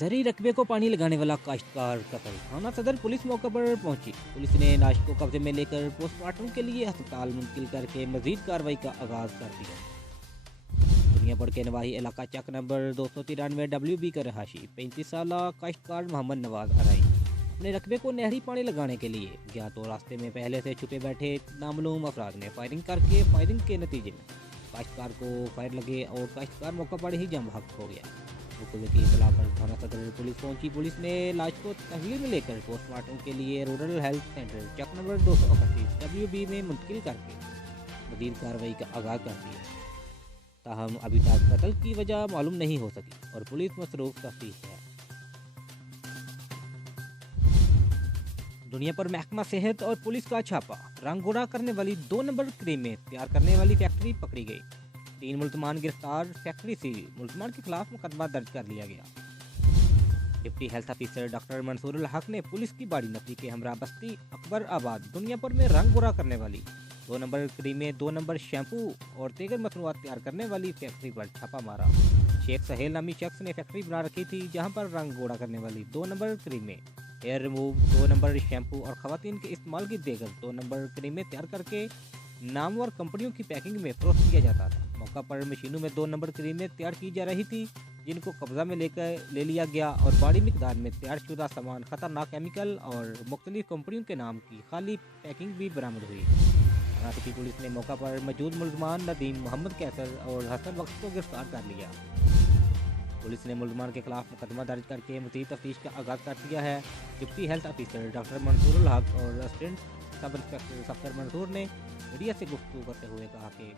जरी रकबे को पानी लगाने वाला काश्तकार कत्ल। थाना सदर पुलिस मौके पर पहुंची। पुलिस ने लाश को कब्जे में लेकर पोस्टमार्टम के लिए अस्पताल मुंतकिल करके मजीद कार्रवाई का आगाज कर दिया। दुनिया भर के नवाही इलाका चक नंबर 293 WB का रहाशी 35 साल काश्तकार मोहम्मद नवाज अराई अपने रकबे को नहरी पानी लगाने के लिए गया तो रास्ते में पहले से छुपे बैठे नामालूम अफराद ने फायरिंग के नतीजे में काश्तकार को फायर लगे और काश्तकार मौका पर ही जम हक हो गया। मुकदमे की इतला पर थाना सदर पुलिस पहुंची। पुलिस ने लाश को तहवील में लेकर पोस्टमार्टम के लिए रूरल हेल्थ सेंटर चक नंबर 231 WB में मुंतकिल करके मजीद कार्रवाई का आगाज कर दिया। ताहम अभी तक कत्ल की वजह मालूम नहीं हो सकी और पुलिस मसरूफ तफ्तीश है। दुनिया पर महकमा सेहत और पुलिस का छापा। रंग गुड़ा करने वाली 2 नंबर क्रीमें तैयार करने वाली फैक्ट्री पकड़ी गई। 3 मुल्जमान गिरफ्तार। फैक्ट्री से मुल्जमान के खिलाफ मुकदमा दर्ज कर लिया गया। डिप्टी हेल्थ ऑफिसर डॉक्टर मंसूरुल हक ने पुलिस की बड़ी नफी के हमरा बस्ती अकबर आबाद दुनिया भर में रंग गुड़ा करने वाली 2 नंबर क्रीमें 2 नंबर शैम्पू और दीगर मसनूआत तैयार करने वाली फैक्ट्री पर छापा मारा। शेख सहेल नामी शख्स ने फैक्ट्री बना रखी थी जहां पर रंग गुड़ा करने वाली 2 नंबर क्रीमें, हेयर रिमूव 2 नंबर शैम्पू और खवातीन के इस्तेमाल की दीगर 2 नंबर क्रीमें तैयार करके नामवर कंपनियों की पैकिंग में फरोख्त किया जाता था। मौका पर मशीनों में 2 नंबर क्रीमें तैयार की जा रही थी जिनको कब्जा में ले लिया गया और बड़ी मिकदार में तैयार शुदा सामान, खतरनाक केमिकल और मुख्तलिफ कंपनियों के नाम की खाली पैकिंग भी बरामद हुई। थाना सिटी पुलिस ने मौका पर मौजूद मुल्जमान नदीम, मोहम्मद कैसर और हसन बख्श को गिरफ्तार कर लिया। पुलिस ने मुल्जमान के खिलाफ मुकदमा दर्ज करके मज़ीद तफ्तीश का आगाज़ कर दिया है। डिप्टी हेल्थ ऑफिसर डॉक्टर मंसूरुल हक और assistant sub inspector Safdar Mansoor ने मीडिया से गुफ्तगू करते हुए कहा कि